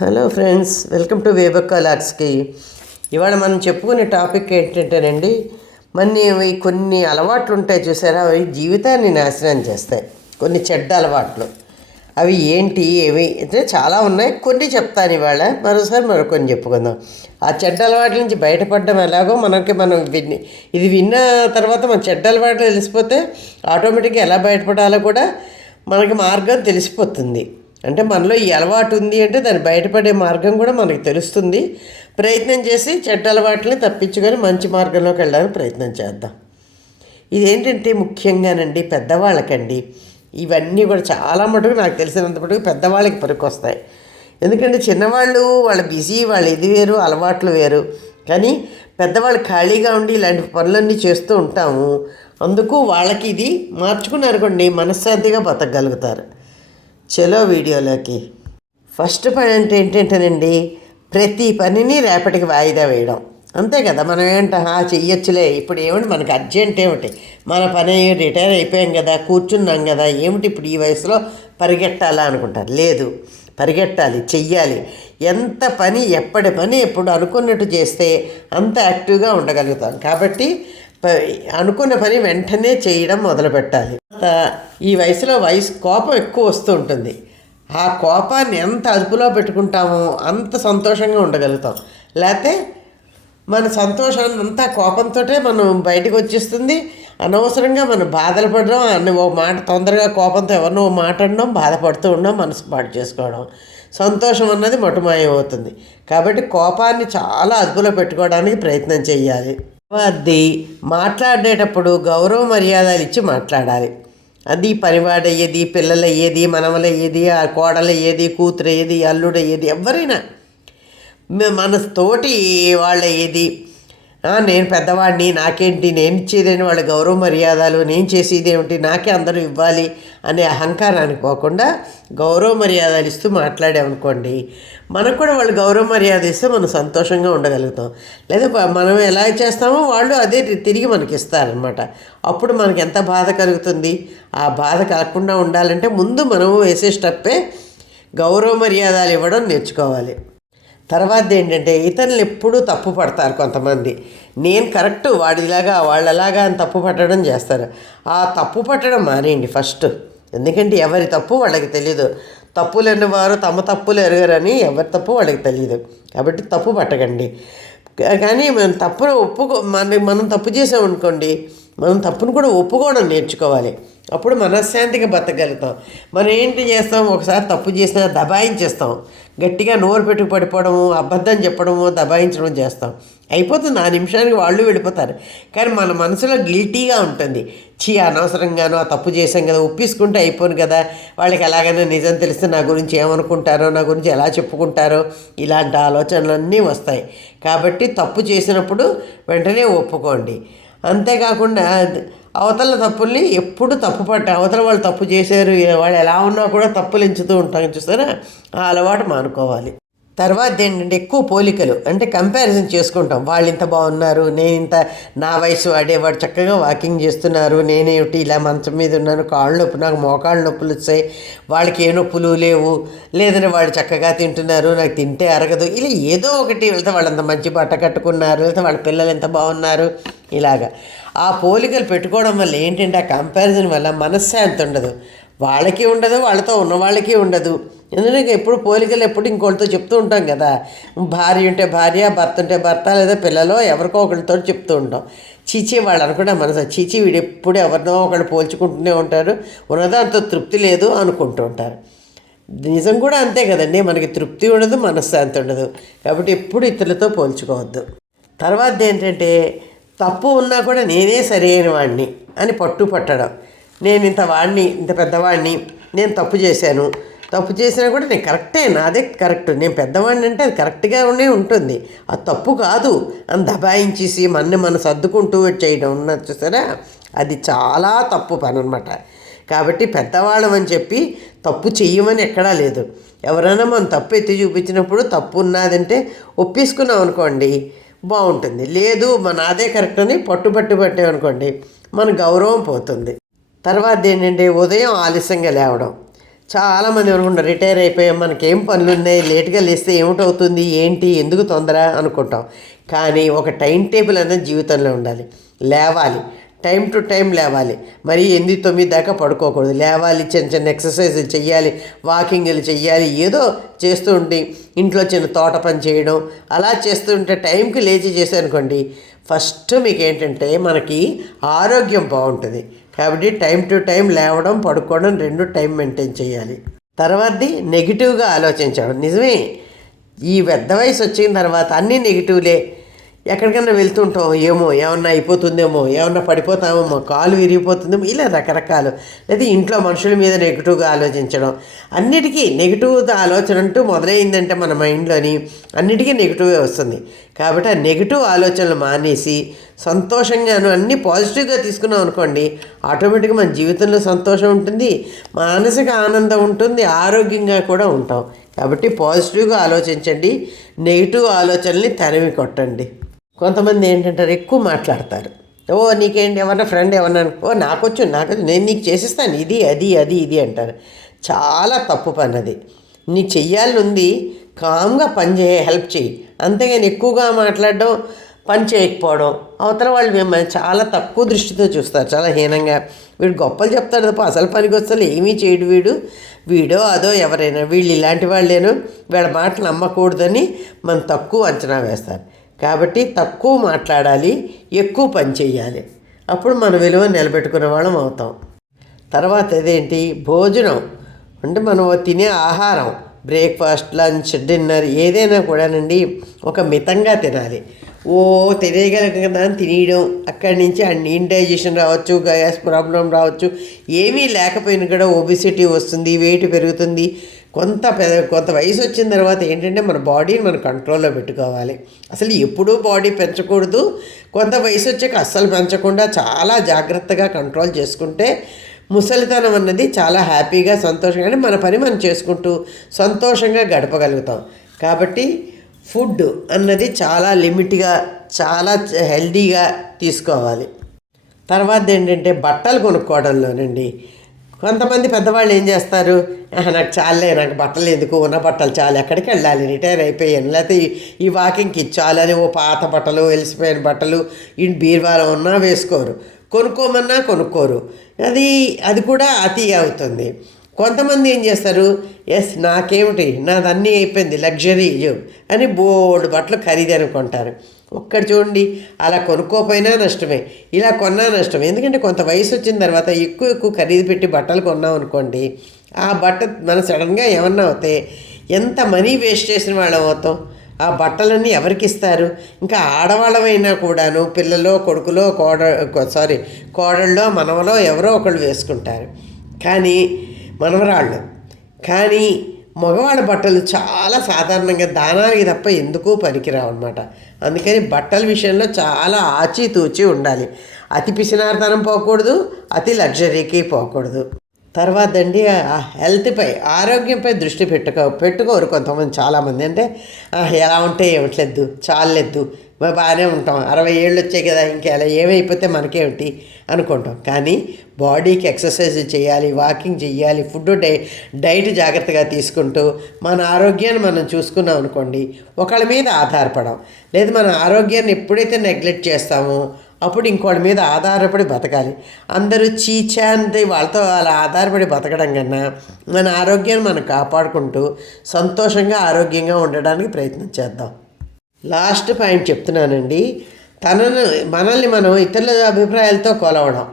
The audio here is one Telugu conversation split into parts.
హలో ఫ్రెండ్స్ వెల్కమ్ టు వేబక్క లాక్స్కి ఇవాళ మనం చెప్పుకునే టాపిక్ ఏంటంటేనండి మన కొన్ని అలవాట్లు ఉంటాయి చూసారా? అవి జీవితాన్ని నాశనం చేస్తాయి. కొన్ని చెడ్డ అలవాట్లు. అవి ఏంటి? ఏవి? అంటే చాలా ఉన్నాయి. కొన్ని చెప్తాను ఇవాళ. మరోసారి మరో కొన్ని చెప్పుకుందాం. ఆ చెడ్డ అలవాట్ల నుంచి బయటపడడం ఎలాగో మనకి మనం విన్ని ఇది విన్న తర్వాత మన చెడ్డ అలవాట్లు తెలిసిపోతే ఆటోమేటిక్గా ఎలా బయటపడాలో కూడా మనకి మార్గం తెలిసిపోతుంది. అంటే మనలో ఈ అలవాటు ఉంది అంటే దాన్ని బయటపడే మార్గం కూడా మనకు తెలుస్తుంది. ప్రయత్నం చేసి చెడ్డ అలవాట్లని తప్పించుకొని మంచి మార్గంలోకి వెళ్ళడానికి ప్రయత్నం చేద్దాం. ఇదేంటంటే ముఖ్యంగానండి పెద్దవాళ్ళకండి ఇవన్నీ కూడా చాలా మటుకు నాకు తెలిసినంత మటుకు పెద్దవాళ్ళకి పనికొస్తాయి ఎందుకంటే చిన్నవాళ్ళు వాళ్ళ బిజీ వాళ్ళ ఇది వేరు అలవాట్లు వేరు. కానీ పెద్దవాళ్ళు ఖాళీగా ఉండి ఇలాంటి పనులన్నీ చేస్తూ ఉంటాము. అందుకు వాళ్ళకి ఇది మార్చుకున్నారనుకోండి మనశ్శాంతిగా బతకగలుగుతారు. చలో వీడియోలోకి. ఫస్ట్ పాయింట్ ఏంటంటేనండి ప్రతి పనిని రేపటికి వాయిదా వేయడం. అంతే కదా మనం ఏంట చెయ్యొచ్చులే ఇప్పుడు ఏమిటి మనకి అర్జెంట్ ఏమిటి? మన పని రిటైర్ అయిపోయాం కదా కూర్చున్నాం కదా ఏమిటి ఇప్పుడు ఈ వయసులో పరిగెట్టాలా అనుకుంటారు? లేదు పరిగెట్టాలి చెయ్యాలి. ఎంత పని ఎప్పటి పని ఎప్పుడు అనుకున్నట్టు చేస్తే అంత యాక్టివ్గా ఉండగలుగుతాం. కాబట్టి ప- అనుకున్న పని వెంటనే చేయడం మొదలు పెట్టాలి ఈ వయసులో వయసు కోపం ఎక్కువ వస్తూ ఉంటుంది. ఆ కోపాన్ని ఎంత అదుపులో పెట్టుకుంటామో అంత సంతోషంగా ఉండగలుగుతాం. లేకపోతే మన సంతోషాన్ని అంతా కోపంతో మనం బయటకు వచ్చేస్తుంది. అనవసరంగా మనం బాధలు పడడం అన్ని ఓ మాట తొందరగా కోపంతో ఎవరినో ఓ మాట అనడం బాధపడుతూ ఉండడం మనసు పాటు చేసుకోవడం సంతోషం అన్నది మటుమాయం అవుతుంది. కాబట్టి కోపాన్ని చాలా అదుపులో పెట్టుకోవడానికి ప్రయత్నం చేయాలి. అది మాట్లాడేటప్పుడు గౌరవ మర్యాదలు ఇచ్చి మాట్లాడాలి. అది పనివాడయ్యేది పిల్లలయ్యేది మనవలయ్యేది ఆ కోడలయ్యేది కూతురయ్యేది కూతురు ఎవరైనా మ- వాళ్ళయ్యేది. వాళ్ళ ఏది నేను పెద్దవాడిని నాకేంటి? నేను ఇచ్చేదేని వాళ్ళ గౌరవ మర్యాదలు నేను చేసేది ఏమిటి? నాకే అందరూ ఇవ్వాలి అనే అహంకారానికి పోకుండా గౌరవ మర్యాదలు ఇస్తూ మాట్లాడామనుకోండి మనకు కూడా వాళ్ళు గౌరవ మర్యాద ఇస్తే మనం సంతోషంగా ఉండగలుగుతాం. లేదా మనం ఎలా చేస్తామో వాళ్ళు అదే తిరిగి మనకి ఇస్తారనమాట. అప్పుడు మనకి ఎంత బాధ కలుగుతుంది? ఆ బాధ కలగకుండా ఉండాలంటే ముందు మనము వేసే స్టెప్పే గౌరవ మర్యాదలు ఇవ్వడం నేర్చుకోవాలి. తర్వాత ఏంటంటే ఇతరులు ఎప్పుడూ తప్పు పడతారు కొంతమంది. నేను కరెక్ట్ వాడిలాగా వాళ్ళలాగా అని తప్పు పట్టడం చేస్తారు. ఆ తప్పు పట్టడం మానేయండి ఫస్ట్. ఎందుకంటే ఎవరి తప్పు వాళ్ళకి తెలియదు తప్పులు వారు తమ తప్పులు ఎరగరని ఎవరి తప్పు వాళ్ళకి తెలియదు కాబట్టి తప్పు పట్టకండి. కానీ మనం తప్పును ఒప్పుకో మన మనం తప్పు చేసామనుకోండి మనం తప్పును కూడా ఒప్పుకోవడం నేర్చుకోవాలి. అప్పుడు మనశ్శాంతిగా బతకగలుగుతాం. మనం ఏంటి చేస్తాం? ఒకసారి తప్పు చేసినా దబాయించేస్తాం. గట్టిగా నోరు పెట్టుకు పడిపోవడము అబద్ధం చెప్పడము దబాయించడం చేస్తాం. అయిపోతుంది. ఆ నిమిషానికి వాళ్ళు వెళ్ళిపోతారు. కానీ మన మనసులో గిల్టీగా ఉంటుంది. చీ అనవసరంగానో ఆ తప్పు చేశాం కదా ఒప్పించుకుంటే అయిపోను కదా. వాళ్ళకి ఎలాగైనా నిజం తెలిస్తే నా గురించి ఏమనుకుంటారో నా గురించి ఎలా చెప్పుకుంటారో ఇలాంటి ఆలోచనలన్నీ వస్తాయి. కాబట్టి తప్పు చేసినప్పుడు వెంటనే ఒప్పుకోండి. అంతేకాకుండా అవతల తప్పుల్ని ఎప్పుడు తప్పు పట్ట అవతల వాళ్ళు తప్పు చేశారు వాళ్ళు ఎలా ఉన్నా కూడా తప్పులు ఎంచుతూ ఉంటాం చూస్తారా? ఆ అలవాటు మానుకోవాలి. తర్వాత ఏంటంటే ఎక్కువ పోలికలు అంటే కంపారిజన్ చేసుకుంటాం. వాళ్ళు ఇంత బాగున్నారు నేను ఇంత నా వయసు వాడేవాడు చక్కగా వాకింగ్ చేస్తున్నారు నేనేమిటి ఇలా మంచం మీద ఉన్నాను కాళ్ళు నొప్పి నాకు మోకాళ్ళు నొప్పులు వచ్చాయి వాళ్ళకి ఏ నొప్పులు లేవు లేదంటే వాళ్ళు చక్కగా తింటున్నారు నాకు తింటే అరగదు ఇలా ఏదో ఒకటి వెళ్తే వాళ్ళు అంత మంచి బట్ట కట్టుకున్నారు లేకపోతే వాళ్ళ పిల్లలు ఎంత బాగున్నారు ఇలాగా. ఆ పోలికలు పెట్టుకోవడం వల్ల ఏంటంటే ఆ కంపారిజన్ వల్ల మనశ్శాంతి ఉండదు. వాళ్ళకి ఉండదు వాళ్ళతో ఉన్న వాళ్ళకి ఉండదు. ఎందుకంటే ఎప్పుడు పోలికలు ఎప్పుడు ఇంకోళ్ళతో చెప్తూ ఉంటాం కదా. భార్య ఉంటే భార్య భర్త ఉంటే భర్త లేదా పిల్లలో ఎవరికో ఒకరితో చెప్తూ ఉంటాం. చీచి వాళ్ళు అనుకుంటా మనసు. చీచి వీడు ఎప్పుడు ఎవరినో ఒకళ్ళు పోల్చుకుంటూనే ఉంటారు. ఉన్నదాంతో తృప్తి లేదు అనుకుంటూ ఉంటారు. నిజం కూడా అంతే కదండి. మనకి తృప్తి ఉండదు మనశ్శాంతి ఉండదు. కాబట్టి ఎప్పుడు ఇతరులతో పోల్చుకోవద్దు. తర్వాత ఏంటంటే తప్పు ఉన్నా కూడా నేనే సరైన వాడిని అని పట్టు పట్టడం నేను ఇంత వాడిని ఇంత పెద్దవాడిని నేను తప్పు చేశాను. తప్పు చేసినా కూడా నేను కరెక్టే నాదే కరెక్ట్. నేను పెద్దవాడిని అంటే అది కరెక్ట్గానే ఉంటుంది. అది తప్పు కాదు. అని దబాయించేసి మన్ని మనం సర్దుకుంటూ చేయడం ఉన్నది చూసారా? అది చాలా తప్పు పని అనమాట కాబట్టి పెద్దవాళ్ళం అని చెప్పి తప్పు చెయ్యమని ఎక్కడా లేదు. ఎవరైనా మనం తప్పు ఎత్తి చూపించినప్పుడు తప్పు ఉన్నదంటే ఒప్పేసుకున్నాం అనుకోండి బాగుంటుంది. లేదు మన అదే కరెక్ట్ అని పట్టుబట్టి పట్టామనుకోండి మన గౌరవం పోతుంది. తర్వాత ఏంటంటే ఉదయం ఆలస్యంగా లేవడం. చాలామంది అనుకుంటారు రిటైర్ అయిపోయాం మనకేం పనులు ఉన్నాయి లేట్గా లేస్తే ఏమిటవుతుంది ఏంటి ఎందుకు తొందర? అనుకుంటాం. కానీ ఒక టైం టేబుల్ అనేది జీవితంలో ఉండాలి. లేవాలి. టైం టు టైం లేవాలి. మరి ఎనిమిది తొమ్మిది దాకా పడుకోకూడదు. లేవాలి చిన్న చిన్న ఎక్సర్సైజులు చేయాలి వాకింగ్లు చేయాలి ఏదో చేస్తూ ఉండి ఇంట్లో చిన్న తోట పని చేయడం. అలా చేస్తుంటే టైంకి లేచి చేశారనుకోండి ఫస్ట్ మీకు ఏంటంటే మనకి ఆరోగ్యం బాగుంటుంది. కాబట్టి టైం టు టైం లేవడం పడుకోవడం రెండు టైం మెయింటైన్ చేయాలి. తర్వాతది నెగిటివ్గా ఆలోచించడం. నిజమే ఈ పెద్ద వయసు వచ్చిన తర్వాత అన్నీ నెగిటివ్లే ఎక్కడికైనా వెళ్తుంటాం ఏమో ఏమన్నా అయిపోతుందేమో ఏమన్నా పడిపోతామేమో కాలు విరిగిపోతుందేమో ఇలా రకరకాలు. లేదా ఇంట్లో మనుషుల మీద నెగిటివ్గా ఆలోచించడం. అన్నిటికీ నెగిటివ్ ఆలోచన అంటూ మొదలైందంటే మన మైండ్లోని అన్నిటికీ నెగిటివే వస్తుంది. కాబట్టి ఆ నెగిటివ్ ఆలోచనలు మానేసి సంతోషంగాను అన్నీ పాజిటివ్గా తీసుకున్నాం అనుకోండి ఆటోమేటిక్గా మన జీవితంలో సంతోషం ఉంటుంది మానసిక ఆనందం ఉంటుంది ఆరోగ్యంగా కూడా ఉంటాం. కాబట్టి పాజిటివ్గా ఆలోచించండి నెగిటివ్ ఆలోచనల్ని తరిమి కొట్టండి. కొంతమంది ఏంటంటారు ఎక్కువ మాట్లాడతారు. ఓ నీకేంటి ఎవరన్నా ఫ్రెండ్ ఎవరన్నా ఓ నాకొచ్చు నాకు నేను నీకు చేసిస్తాను ఇది అది అది ఇది అంటారు. చాలా తప్పు పని అది. నీకు చెయ్యాలని ఉంది కామ్గా పని చేయ హెల్ప్ చేయి అంతేగాని ఎక్కువగా మాట్లాడడం పని చేయకపోవడం అవతల వాళ్ళు మిమ్మల్ని చాలా తక్కువ దృష్టితో చూస్తారు. చాలా హీనంగా వీడు గొప్పలు చెప్తాడు తప్ప అసలు పనికి వస్తలు ఏమీ చేయడు వీడు. వీడో అదో ఎవరైనా వీళ్ళు ఇలాంటి వాళ్ళేనో వీళ్ళ మాటలు నమ్మకూడదని మనం తక్కువ అంచనా వేస్తారు. కాబట్టి తక్కువ మాట్లాడాలి ఎక్కువ పని చేయాలి అప్పుడు మన విలువ నిలబెట్టుకునే వాళ్ళం అవుతాం. తర్వాత అదేంటి భోజనం. అంటే మనం తినే ఆహారం. బ్రేక్ఫాస్ట్ లంచ్ డిన్నర్ ఏదైనా కూడానండి ఒక మితంగా తినాలి. ఓ తినేయగలిగిన తినేయడం. అక్కడి నుంచి అండ్ ఇండైజెషన్ రావచ్చు గ్యాస్ ప్రాబ్లం రావచ్చు. ఏమీ లేకపోయినా కూడా ఒబిసిటీ వస్తుంది వెయిట్ పెరుగుతుంది. కొంత పెద్ద కొంత వయసు వచ్చిన తర్వాత ఏంటంటే మన బాడీని మనం కంట్రోల్లో పెట్టుకోవాలి. అసలు ఎప్పుడూ బాడీ పెంచకూడదు. కొంత వయసు వచ్చాక అస్సలు పెంచకుండా చాలా జాగ్రత్తగా కంట్రోల్ చేసుకుంటే ముసలితనం అన్నది చాలా హ్యాపీగా సంతోషంగా మన పని మనం చేసుకుంటూ సంతోషంగా గడపగలుగుతాం. కాబట్టి ఫుడ్ అన్నది చాలా లిమిట్గా చాలా హెల్దీగా తీసుకోవాలి. తర్వాత ఏంటంటే బట్టలు కొనుక్కోవడంలోనండి. కొంతమంది పెద్దవాళ్ళు ఏం చేస్తారు? నాకు చాలే నాకు బట్టలు ఎందుకు? ఉన్న బట్టలు చాలు ఎక్కడికి వెళ్ళాలి? రిటైర్ అయిపోయాను. లేకపోతే ఈ- ఈ వాకింగ్కి చాలని ఓ పాత బట్టలు వెలిసిపోయిన బట్టలు ఈ బీరువాలో ఉన్నా వేసుకోరు. కొనుక్కోమన్నా కొనుక్కోరు. అది అది కూడా అతి అవుతుంది. కొంతమంది ఏం చేస్తారు? ఎస్ నాకేమిటి? నాదన్నీ అయిపోయింది లగ్జరీ అని బోల్డ్ బట్టలు ఖరీదు అనుకుంటారు. ఒక్కటి చూడండి. అలా కొనుక్కోపోయినా నష్టమే. ఇలా కొన్నా నష్టమే. ఎందుకంటే కొంత వయసు వచ్చిన తర్వాత ఎక్కువ ఎక్కువ ఖరీదు పెట్టి బట్టలు కొన్నాం అనుకోండి ఆ బట్ట మనం సడన్గా ఏమన్నా అవుతే ఎంత మనీ వేస్ట్ చేసిన వాళ్ళం అవుతాం. ఆ బట్టలన్నీ ఎవరికి ఇస్తారు? ఇంకా ఆడవాళ్ళమైనా కూడాను పిల్లలో కొడుకులో కోడ సారీ కోడళ్ళో మనవలో ఎవరో ఒకళ్ళు వేసుకుంటారు. కానీ మనవరాళ్ళు. కానీ మగవాళ్ళ బట్టలు చాలా సాధారణంగా దానానికి తప్ప ఎందుకు పనికిరావు అనమాట అందుకని బట్టల విషయంలో చాలా ఆచితూచి ఉండాలి. అతి పిసినార్తనం పోకూడదు అతి లగ్జరీకి పోకూడదు. తర్వాత అండి ఆ హెల్త్పై ఆరోగ్యంపై దృష్టి పెట్టుకో పెట్టుకోరు కొంతమంది చాలామంది. అంటే ఎలా ఉంటే ఏమిట్లేదు చాలలేదు మేము బాగానే ఉంటాం. అరవై ఏళ్ళు వచ్చాయి కదా ఇంకా అలా ఏమైపోతే మనకేమిటి అనుకుంటాం. కానీ బాడీకి ఎక్సర్సైజ్ చేయాలి వాకింగ్ చేయాలి ఫుడ్ డై డైట్ జాగ్రత్తగా తీసుకుంటూ మన ఆరోగ్యాన్ని మనం చూసుకున్నాం అనుకోండి ఒకళ్ళ మీద ఆధారపడం. లేదు మన ఆరోగ్యాన్ని ఎప్పుడైతే నెగ్లెక్ట్ చేస్తామో అప్పుడు ఇంకోటి మీద ఆధారపడి బతకాలి. అందరూ చీచా అంటే వాళ్ళతో అలా ఆధారపడి బతకడం కన్నా మన ఆరోగ్యాన్ని మనం కాపాడుకుంటూ సంతోషంగా ఆరోగ్యంగా ఉండడానికి ప్రయత్నం చేద్దాం. లాస్ట్ పాయింట్ చెప్తున్నానండి. తనను మనల్ని మనం ఇతరుల అభిప్రాయాలతో కొలవడం.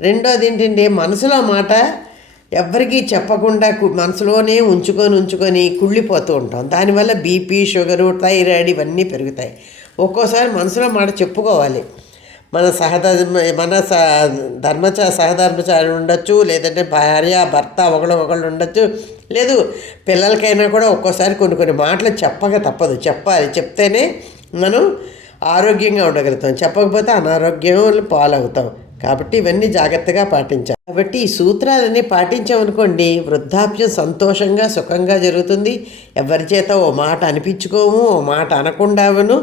రెండోది ఏంటంటే మనసులో మాట ఎవ్వరికీ చెప్పకుండా మనసులోనే ఉంచుకొని ఉంచుకొని కుళ్ళిపోతూ ఉంటాం. దానివల్ల బీపీ షుగరు థైరాయిడ్ ఇవన్నీ పెరుగుతాయి. ఒక్కోసారి మనసులో మాట చెప్పుకోవాలి. మన సహధర్మ మన స ధర్మచ సహధర్మచారి ఉండొచ్చు లేదంటే భార్య భర్త ఒకళ్ళు ఒకళ్ళు ఉండొచ్చు. లేదు పిల్లలకైనా కూడా ఒక్కోసారి కొన్ని కొన్ని మాటలు చెప్పక తప్పదు. చెప్పాలి. చెప్తేనే మనం ఆరోగ్యంగా ఉండగలుగుతాం. చెప్పకపోతే అనారోగ్యం పాలవుతాం. కాబట్టి ఇవన్నీ జాగ్రత్తగా పాటించాలి. కాబట్టి ఈ సూత్రాలన్నీ పాటించామనుకోండి వృద్ధాప్యం సంతోషంగా సుఖంగా జరుగుతుంది. ఎవరి చేత ఓ మాట అనిపించుకోము ఓ మాట అనకుండాను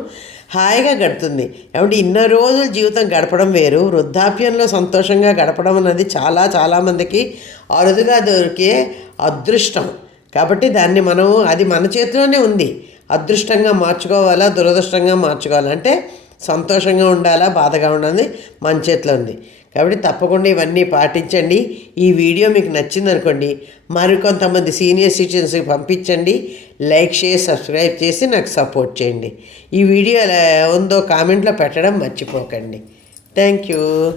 హాయిగా గడుతుంది. ఏమంటే ఇన్న రోజులు జీవితం గడపడం వేరు. వృద్ధాప్యంలో సంతోషంగా గడపడం అన్నది చాలా చాలామందికి అరుదుగా దొరికే అదృష్టం. కాబట్టి దాన్ని మనం అది మన చేతిలోనే ఉంది. అదృష్టంగా మార్చుకోవాలా దురదృష్టంగా మార్చుకోవాలంటే సంతోషంగా ఉండాలా? బాధగా ఉండాలి మన చేతిలో ఉంది. కాబట్టి తప్పకుండా ఇవన్నీ పాటించండి. ఈ వీడియో మీకు నచ్చింది అనుకోండి మరికొంతమంది సీనియర్ సిటిజన్స్కి పంపించండి. లైక్ చేసి సబ్స్క్రైబ్ చేసి నాకు సపోర్ట్ చేయండి. ఈ వీడియో ఎలా ఉందో కామెంట్లో పెట్టడం మర్చిపోకండి. Thank you.